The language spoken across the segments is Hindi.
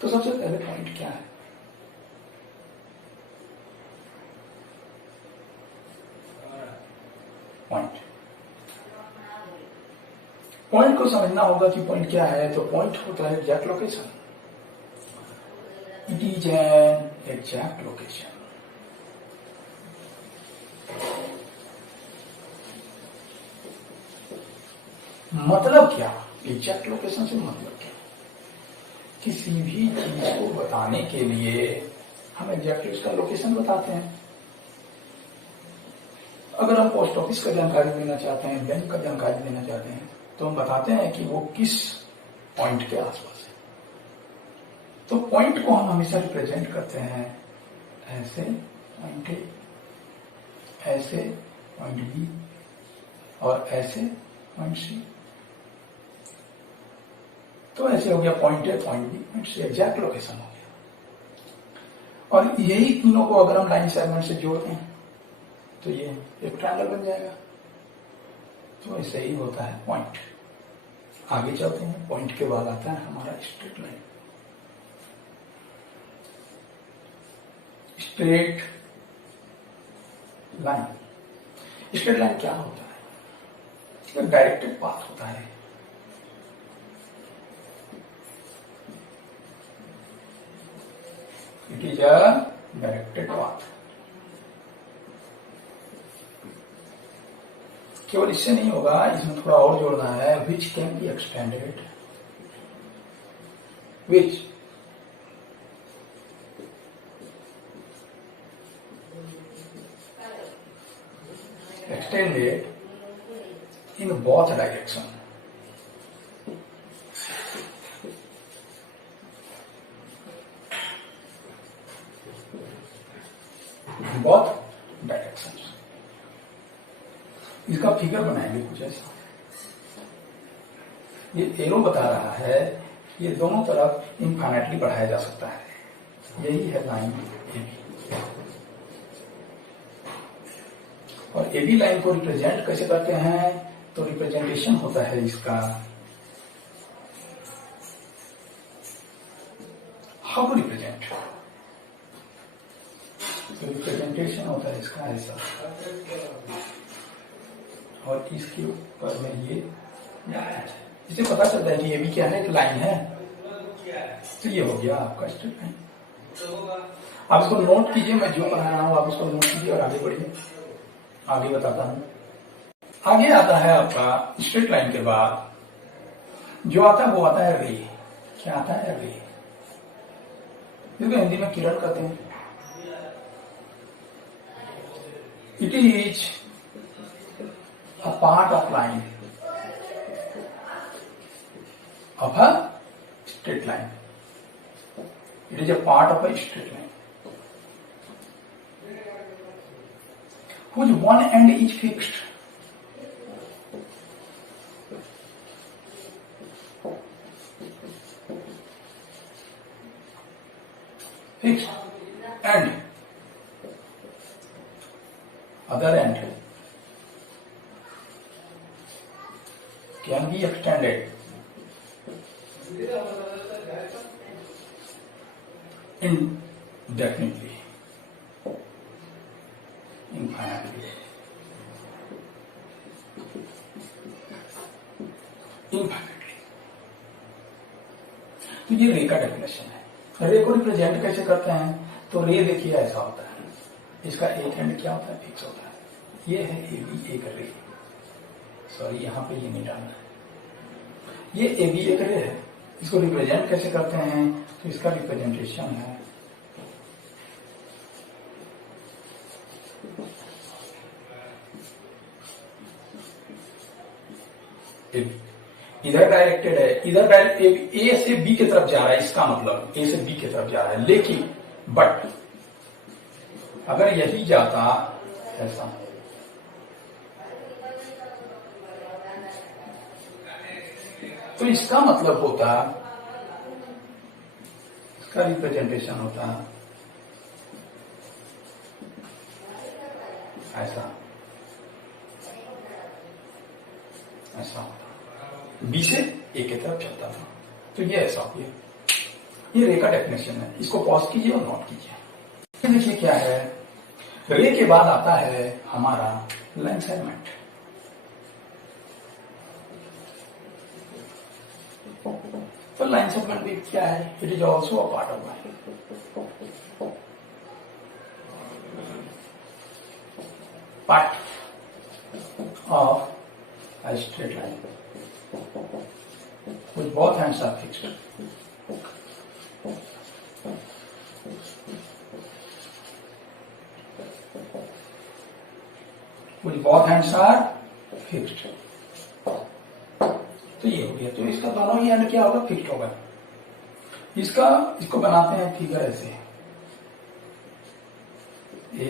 तो सबसे पहले पॉइंट क्या है? पॉइंट को समझना होगा कि पॉइंट क्या है। तो पॉइंट होता है exact location. It is an exact location. मतलब क्या? एग्जैक्ट लोकेशन से मतलब क्या? किसी भी चीज को बताने के लिए हम एग्जैक्टली उसका लोकेशन बताते हैं। अगर हम पोस्ट ऑफिस का जानकारी देना चाहते हैं, बैंक का जानकारी देना चाहते हैं, तो हम बताते हैं कि वो किस पॉइंट के आसपास है। तो पॉइंट को हम हमेशा रिप्रेजेंट करते हैं ऐसे पॉइंट ए, ऐसे पॉइंट बी और ऐसे पॉइंट सी। तो ऐसे हो गया point A, point B, point C, exact location हो गया। और यही तीनों को अगर हम लाइन सेगमेंट से जोड़ते हैं तो ये एक ट्रायंगल बन जाएगा। तो ऐसे ही होता है पॉइंट। आगे चलते हैं। पॉइंट के बाद आता है हमारा straight line. Straight line, straight line क्या होता है? एक डायरेक्टेड पाथ होता है। It is a directed path. केवल इससे नहीं होगा, इसमें थोड़ा और जोड़ना है। Which can be extended, which extended in both direction. both directions. इसका फिगर बनाएंगे कुछ ऐसा। ये एरो बता रहा है ये दोनों तरफ इनफाइनाइटली बढ़ाया जा सकता है। यही है लाइन एबी। और एबी लाइन को रिप्रेजेंट कैसे करते हैं? तो रिप्रेजेंटेशन होता है इसका, हाउ टू रिप्रेजेंट। तो रिप्रेजेंटेशन होता है इसका ऐसा, और इसके ऊपर में ये इसे पता चलता है कि एबी क्या है, एक लाइन है। तो ये हो गया आपका स्ट्रेट लाइन। आप इसको नोट कीजिए, मैं जो पढ़ा रहा हूं आप इसको नोट कीजिए और आगे बढ़िए। आगे बताता हूं। आगे आता है आपका स्ट्रेट लाइन के बाद जो आता है वो आता है रे। क्या आता है? रे। हिंदी में किरण कहते हैं। It is a part of line of a straight line. It is a part of a straight line whose one end is fixed. Fixed and other end can be extended indefinitely. Infinitely. तो ये रे का डेफिनेशन है। रे को रिप्रेजेंट कैसे करते हैं? तो रे देखिए ऐसा होता है, इसका एक एंड क्या होता है? फिक्स होता है। ये है एबी एक रे। सॉरी यहां पे ये नहीं डालना है। ये एबी एक रे है। इसको रिप्रेजेंट कैसे करते हैं? तो इसका रिप्रेजेंटेशन है इधर डायरेक्टेड है, इधर डायरेक्ट ए से बी की तरफ जा रहा है। इसका मतलब ए से बी की तरफ जा रहा है। लेकिन बट अगर यही जाता ऐसा, तो इसका मतलब होता, इसका रिप्रेजेंटेशन होता ऐसा, ऐसा बी से ए की तरफ चलता था। तो ये ऐसा हो गया। ये रे का डेफिनेशन है, इसको पॉज कीजिए और नोट कीजिए। देखिए क्या है, रे के बाद आता है हमारा लाइन सेगमेंट। तो लाइन सेगमेंट भी क्या है, it is also a part of line. Part of a straight line with both hands are fixed. With both hands are fixed. तो ये हो गया, तो इसका दोनों ही एंड क्या होगा, फिक्स्ड होगा। इसको बनाते हैं फिगर ऐसे, ए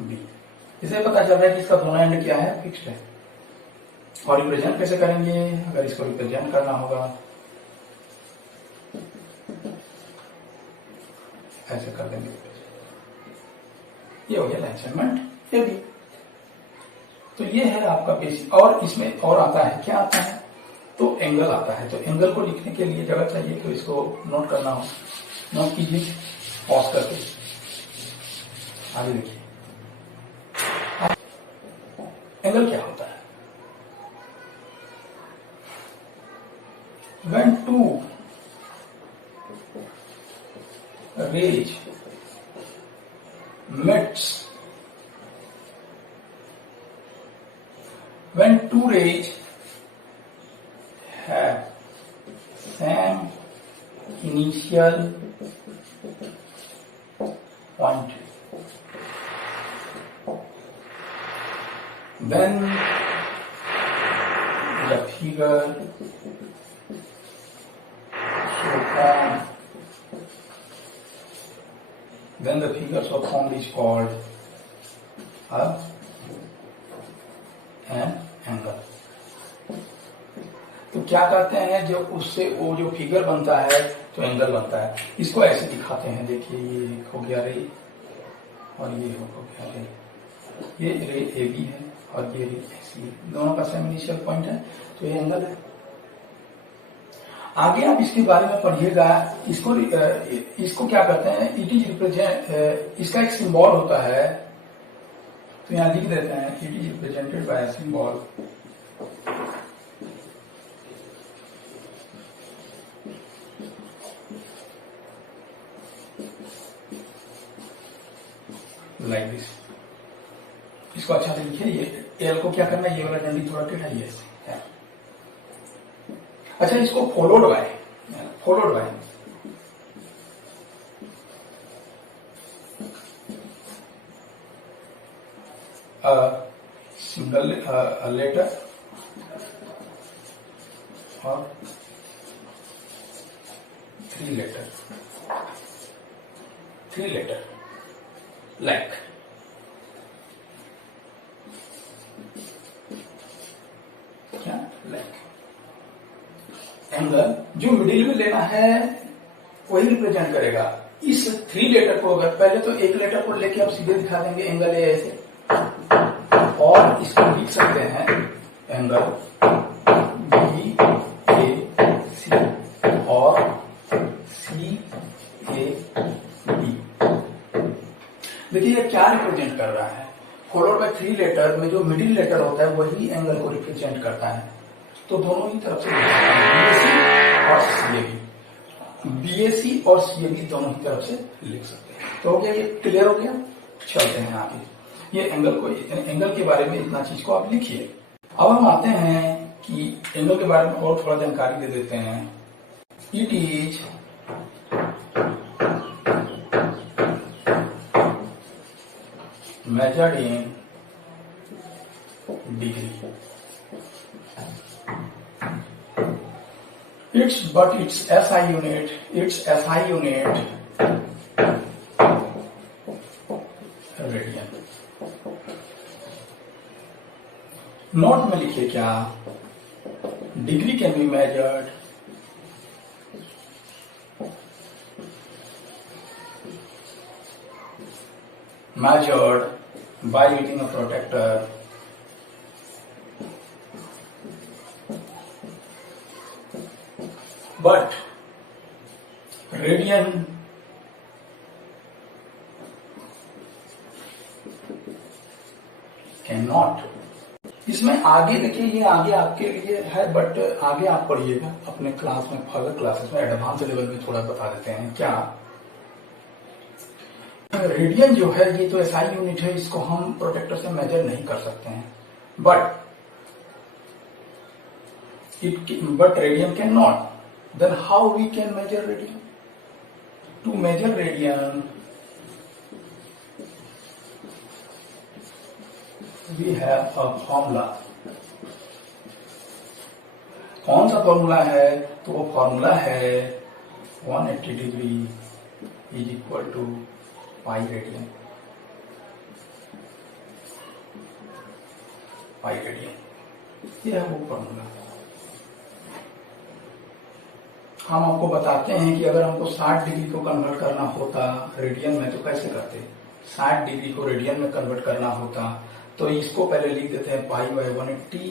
बी, इसे पता चल रहा है कि इसका दोनों एंड क्या है, फिक्स्ड है। और रिप्रेजेंट कैसे करेंगे, अगर इसको रिप्रेजेंट करना होगा ऐसे कर देंगे, ये हो गया लाइन सेगमेंट ए बी। तो ये है आपका बेसिक। और इसमें और आता है, क्या आता है, तो एंगल आता है। तो एंगल को लिखने के लिए जगह चाहिए, तो इसको नोट करना हो, नोट कीजिए पॉज करके, आगे देखिए। एंगल क्या होता है, when two rays meets, when two rays have same initial point, then the figure so formed is called an angle। तो क्या करते हैं, जो उससे वो जो फिगर बनता है तो एंगल बनता है। इसको ऐसे दिखाते हैं, देखिए ये हो गया रे और ये हो गया रे, ये रे ए बी है और ये रे सी, दोनों का सेम इनिशियल पॉइंट है, तो ये एंगल है। आगे आप इसके बारे में पढ़िएगा। इसको क्या करते हैं, इट इज रिप्रेजेंट, इसका एक सिंबल होता है, तो यहां लिख देते हैं it is represented by a symbol. Like this. इसको अच्छा से लिखिए। ये एल को क्या करना है, ये वाला डंडी थोड़ा टेढ़ाइए ऐसे। अच्छा, इसको फॉलोड बाय सिंगल लेटर और 3 लेटर लाइक। क्या लाइक एंगल जो मिडिल में लेना है वही रिप्रेजेंट करेगा। इस 3 लेटर को, अगर पहले तो एक लेटर को लेके आप सीधे दिखा देंगे एंगल ए ऐसे, और इसको लिख सकते हैं एंगल बी ए सी और सी ए बी। देखिए ये क्या रिप्रेजेंट कर रहा है, फॉलोड बाय 3 लेटर में जो मिडिल लेटर होता है वही एंगल को रिप्रेजेंट करता है। तो दोनों ही तरफ से बीएसी और सीएबी, बीएसी और सीएबी दोनों ही तरफ से लिख सकते हैं। तो हो गया, ये क्लियर हो गया। चलते हैं आगे। ये एंगल के बारे में इतना चीज को आप लिखिए। अब हम आते हैं कि एंगल के बारे में और थोड़ा जानकारी दे देते हैं। It is measured in degree. Its SI unit, radian. Note में लिखिए क्या, degree can be measured by using a protractor, but radian can not. इसमें आगे देखिए, ये आगे आपके लिए है, बट आगे आप पढ़िएगा अपने क्लास में, फर्दर क्लासेस में, एडवांस लेवल में थोड़ा बता देते हैं क्या। रेडियन जो है ये तो एसआई यूनिट है, इसको हम प्रोटेक्टर से मेजर नहीं कर सकते हैं, but radian cannot. Then how we can measure radian? To measure radian we have a formula। कौन सा फॉर्मूला है? तो वो फॉर्मूला है 180 degree is equal to pi radian. Pi radian ये है वो फॉर्मूला। हम आपको बताते हैं कि अगर हमको 60 डिग्री को कन्वर्ट करना होता रेडियन में तो कैसे करते। 60 डिग्री को रेडियन में कन्वर्ट करना होता तो इसको पहले लिख देते हैं पाई बाय 180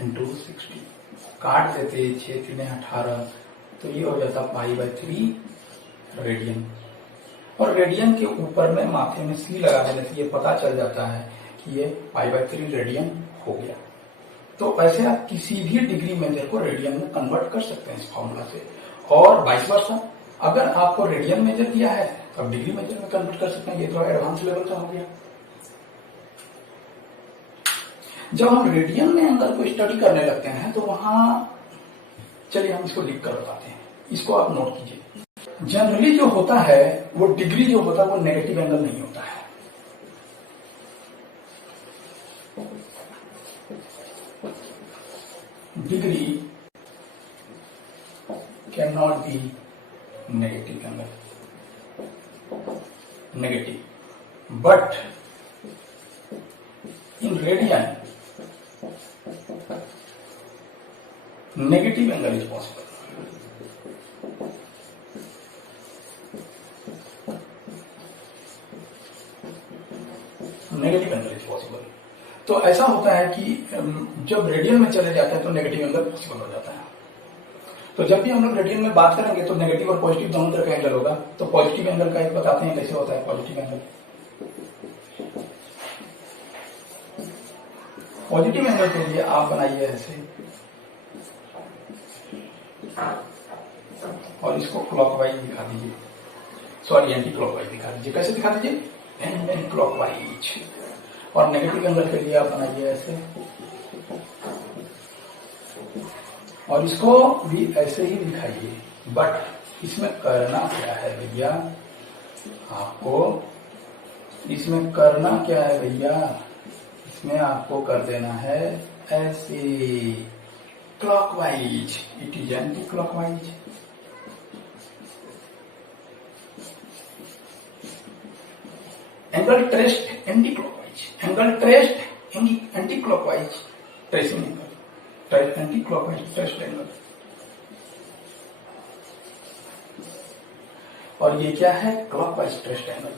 इंटू 60, काट देते 6 3 18, तो ये हो जाता पाई बाय 3 रेडियन। और रेडियन के ऊपर में माथे में सी लगा देने से ये पता चल जाता है कि ये पाई बाय 3 रेडियन हो गया। तो ऐसे आप किसी भी डिग्री मेजर को रेडियन में कन्वर्ट कर सकते हैं इस फॉर्मूला से। और वाइस वर्सा, अगर आपको रेडियन मेजर दिया है तो आप डिग्री मेजर में कन्वर्ट कर सकते हैं। ये तो एडवांस लेवल का हो गया। जब हम रेडियन में एंगल को स्टडी करने लगते हैं तो वहां, चलिए हम इसको लिख कर बताते हैं, इसको आप नोट कीजिए। जनरली जो होता है वो डिग्री जो होता है वो नेगेटिव एंगल नहीं होता है। Degree can not be negative angle, negative, but in radian negative angle is possible। Negative angle is possible. तो ऐसा होता है कि जब रेडियन में चले जाते हैं तो नेगेटिव एंगल पॉसिबल हो जाता है। तो जब भी हम लोग रेडियन में बात करेंगे तो नेगेटिव और पॉजिटिव दोनों तरह का एंगल होगा। तो पॉजिटिव एंगल का एक बताते हैं कैसे होता है पॉजिटिव एंगल। पॉजिटिव एंगल के लिए आप बनाइए ऐसे, और इसको क्लॉकवाइज दिखा दीजिए, सॉरी एंटी क्लॉकवाइज दिखा दीजिए। कैसे दिखा दीजिए? Anti clockwise. और नेगेटिव एंगल के लिए आप बनाइए ऐसे, और इसको भी ऐसे ही दिखाइए। बट इसमें करना क्या है भैया आपको, इसमें करना क्या है भैया, इसमें आपको कर देना है ऐसे clockwise. It is anti clockwise. Angle traced anti clockwise, angle traced anti clockwise, tracing angle, anti clockwise traced angle. और ये क्या है? Clockwise traced angle.